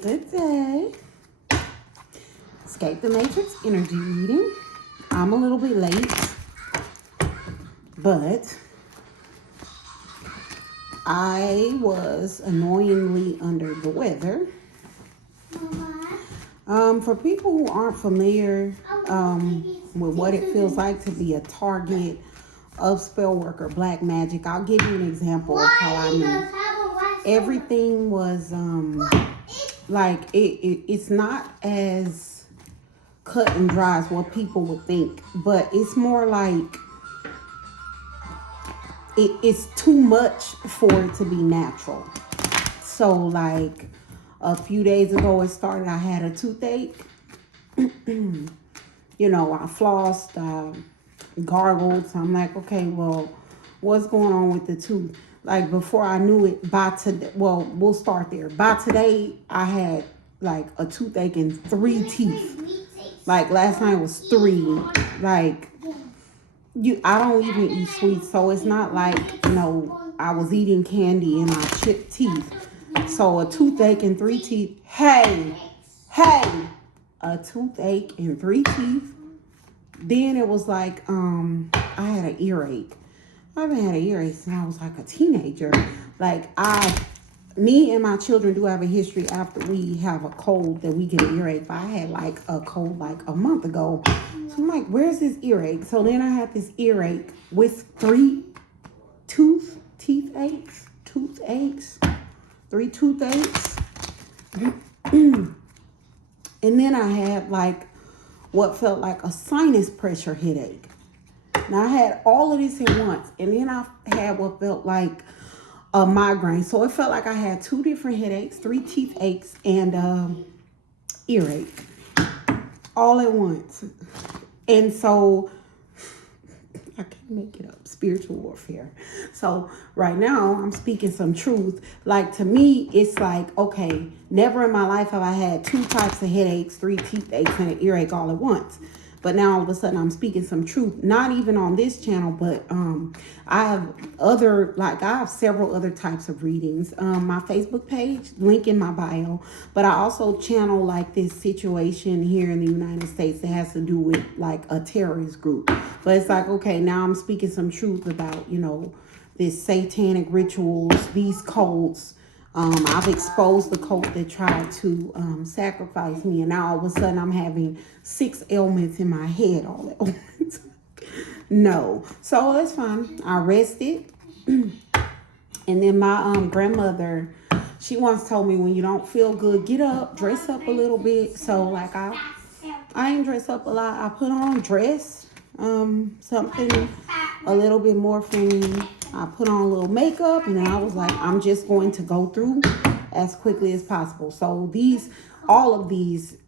Good day. Escape the Matrix energy reading. I'm a little bit late, but I was annoyingly under the weather. For people who aren't familiar with what it feels like to be a target of spell work or black magic, I'll give you an example of how I knew. Everything was like it's not as cut and dry as what people would think, but it's more like it's too much for it to be natural. So like a few days ago it started, I had a toothache. You know, I flossed, gargled. So I'm like, okay, well, what's going on with the tooth? Like before I knew it, by today, well, we'll start there. By today, I had like a toothache in 3 teeth. Like last night was 3. Like I don't even eat sweets, so it's not like, you know, I was eating candy and I chipped teeth. So a toothache in 3 teeth. Hey, a toothache in 3 teeth. Then it was like, I had an earache. I haven't had an earache since I was like a teenager. Like me and my children do have a history after we have a cold that we get an earache. But I had like a cold like a month ago. So I'm like, where's this earache? So then I had this earache with 3 toothaches, 3 toothaches. And then I had like what felt like a sinus pressure headache. Now I had all of this at once, and then I had what felt like a migraine. So it felt like I had 2 different headaches, 3 teeth aches, and earache all at once. And so I can't make it up. Spiritual warfare. So right now I'm speaking some truth. Like to me, it's like, okay, never in my life have I had 2 types of headaches, 3 teeth aches, and an earache all at once. But now all of a sudden I'm speaking some truth, not even on this channel, but I have several other types of readings. My Facebook page, link in my bio, but I also channel like this situation here in the United States that has to do with like a terrorist group. But it's like, okay, now I'm speaking some truth about, you know, this satanic rituals, these cults. I've exposed the cult that tried to sacrifice me, and now all of a sudden I'm having 6 ailments in my head all at once. No, so that's fine. I rested, and then my grandmother, she once told me, when you don't feel good, get up, dress up a little bit. So like I ain't dress up a lot. I put on a dress, something a little bit more for me. I put on a little makeup, and then I was like, I'm just going to go through as quickly as possible. So all of these,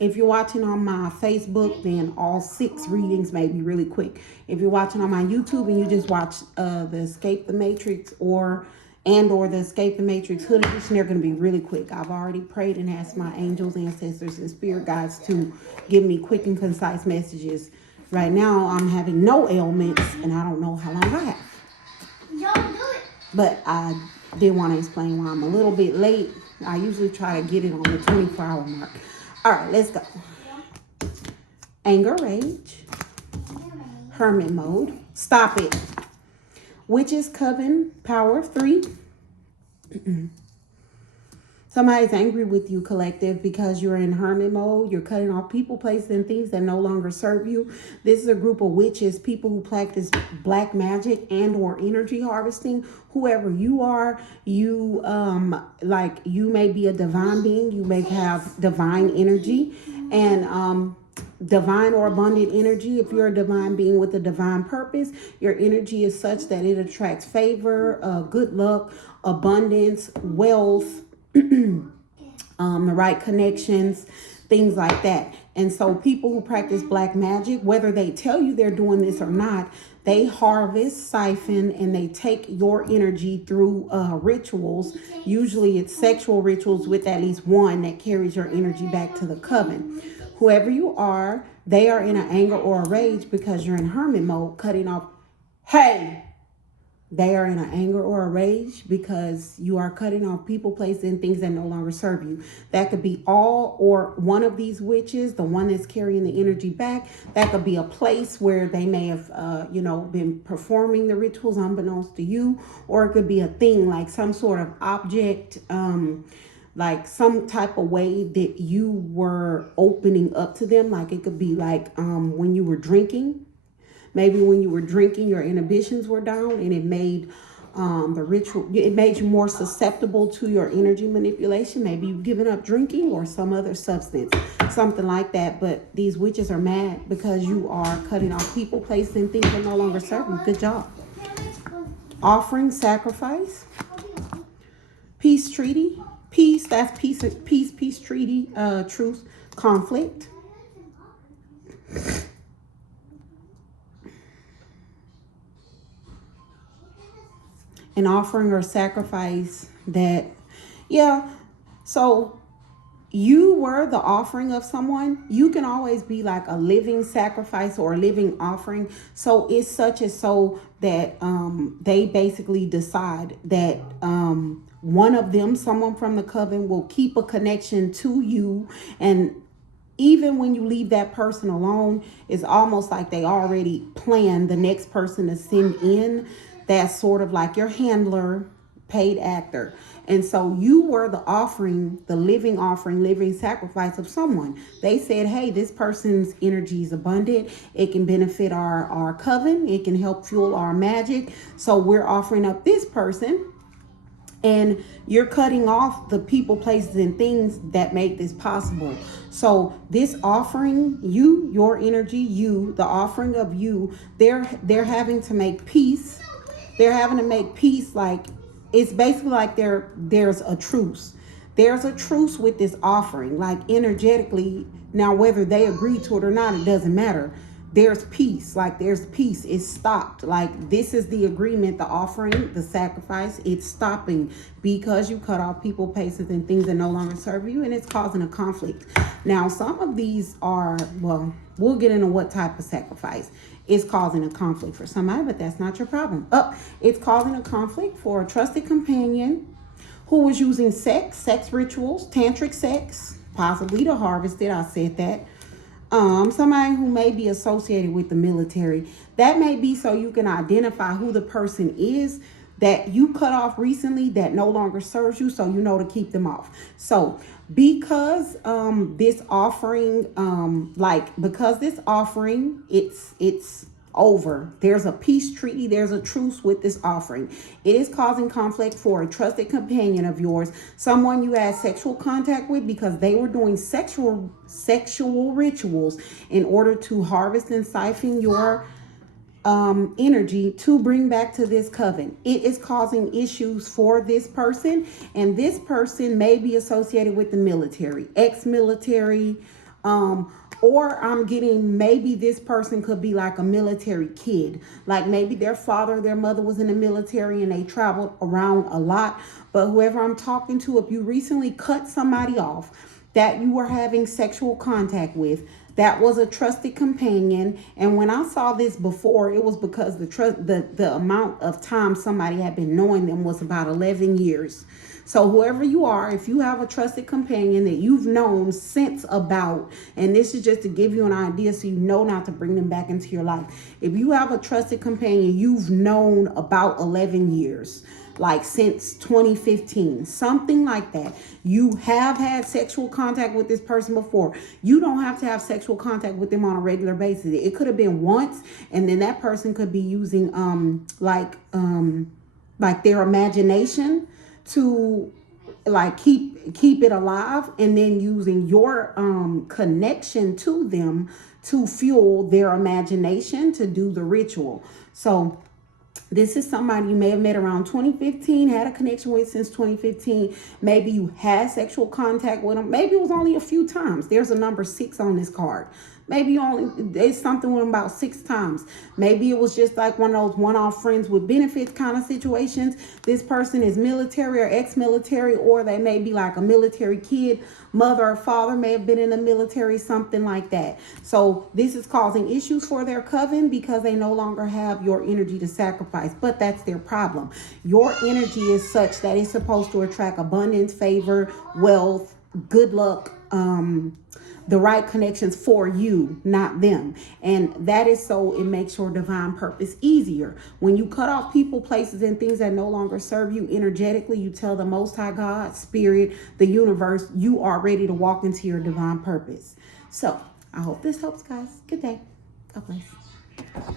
if you're watching on my Facebook, then all 6 readings may be really quick. If you're watching on my YouTube and you just watch the Escape the Matrix or the Escape the Matrix Hood Edition, they're going to be really quick. I've already prayed and asked my angels, ancestors, and spirit guides to give me quick and concise messages. Right now, I'm having no ailments, and I don't know how long I have. Don't do it. But I did want to explain why I'm a little bit late. I usually try to get it on the 24-hour mark. All right, let's go. Anger, rage. Hermit mode. Stop it. Witch's Coven, power of 3. Somebody's angry with you, collective, because you're in hermit mode. You're cutting off people, places, and things that no longer serve you. This is a group of witches, people who practice black magic and or energy harvesting. Whoever you are, you may be a divine being. You may have divine energy and divine or abundant energy. If you're a divine being with a divine purpose, your energy is such that it attracts favor, good luck, abundance, wealth, the right connections, things like that. And so people who practice black magic, whether they tell you they're doing this or not, they harvest, siphon, and they take your energy through rituals. Usually it's sexual rituals with at least one that carries your energy back to the coven. Whoever you are, they are in an anger or a rage because you're in hermit mode, cutting off. Hey, they are in an anger or a rage because you are cutting off people, places, and things that no longer serve you. That could be all or one of these witches, the one that's carrying the energy back. That could be a place where they may have, been performing the rituals unbeknownst to you, or it could be a thing like some sort of object, like some type of way that you were opening up to them. Like it could be like when you were drinking. Maybe when you were drinking, your inhibitions were down, and it made the ritual, it made you more susceptible to your energy manipulation. Maybe you've given up drinking or some other substance, something like that. But these witches are mad because you are cutting off people, places, and things that no longer serve you. Good job. Offering, sacrifice, peace treaty, peace. That's peace treaty, truce, conflict. An offering or sacrifice that, yeah, so you were the offering of someone. You can always be like a living sacrifice or a living offering. So it's such as so that they basically decide that one of them, someone from the coven, will keep a connection to you. And even when you leave that person alone, it's almost like they already planned the next person to send in. That's sort of like your handler, paid actor. And so you were the offering, the living offering, living sacrifice of someone. They said, hey, this person's energy is abundant. It can benefit our coven. It can help fuel our magic. So we're offering up this person. And you're cutting off the people, places, and things that make this possible. So this offering, you, your energy, you, the offering of you, they're having to make peace. They're having to make peace. Like it's basically like there's a truce. There's a truce with this offering. Like energetically, now whether they agree to it or not, it doesn't matter. There's peace. Like there's peace. It's stopped. Like this is the agreement, the offering, the sacrifice. It's stopping because you cut off people, places, and things that no longer serve you, and it's causing a conflict. Now, some of these are, well, we'll get into what type of sacrifice is causing a conflict for somebody, but that's not your problem. It's causing a conflict for a trusted companion who was using sex rituals, tantric sex, possibly to harvest it. I said that. Somebody who may be associated with the military. That may be so you can identify who the person is that you cut off recently that no longer serves you, so you know to keep them off. So because this offering, because this offering, it's over. There's a peace treaty. There's a truce with this offering. It is causing conflict for a trusted companion of yours, someone you had sexual contact with because they were doing sexual rituals in order to harvest and siphon your energy to bring back to this coven. It is causing issues for this person, and this person may be associated with the military, ex-military, or I'm getting maybe this person could be like a military kid. Like maybe their father, their mother was in the military and they traveled around a lot. But whoever I'm talking to, if you recently cut somebody off that you were having sexual contact with, that was a trusted companion. And when I saw this before, it was because the amount of time somebody had been knowing them was about 11 years. So whoever you are, if you have a trusted companion that you've known since about, and this is just to give you an idea so you know not to bring them back into your life. If you have a trusted companion you've known about 11 years, like since 2015, something like that. You have had sexual contact with this person before. You don't have to have sexual contact with them on a regular basis. It could have been once, and then that person could be using like their imagination to like keep it alive, and then using your connection to them to fuel their imagination to do the ritual. So this is somebody you may have met around 2015, had a connection with since 2015. Maybe you had sexual contact with them. Maybe it was only a few times. There's a number 6 on this card. Maybe you only, it's something with them about 6 times. Maybe it was just like one of those one-off friends with benefits kind of situations. This person is military or ex-military, or they may be like a military kid. Mother or father may have been in the military, something like that. So this is causing issues for their coven because they no longer have your energy to sacrifice. But that's their problem. Your energy is such that it's supposed to attract abundance, favor, wealth, good luck, the right connections for you, not them. And that is so it makes your divine purpose easier. When you cut off people, places, and things that no longer serve you energetically, you tell the Most High God, Spirit, the universe, you are ready to walk into your divine purpose. So I hope this helps, guys. Good day. God bless.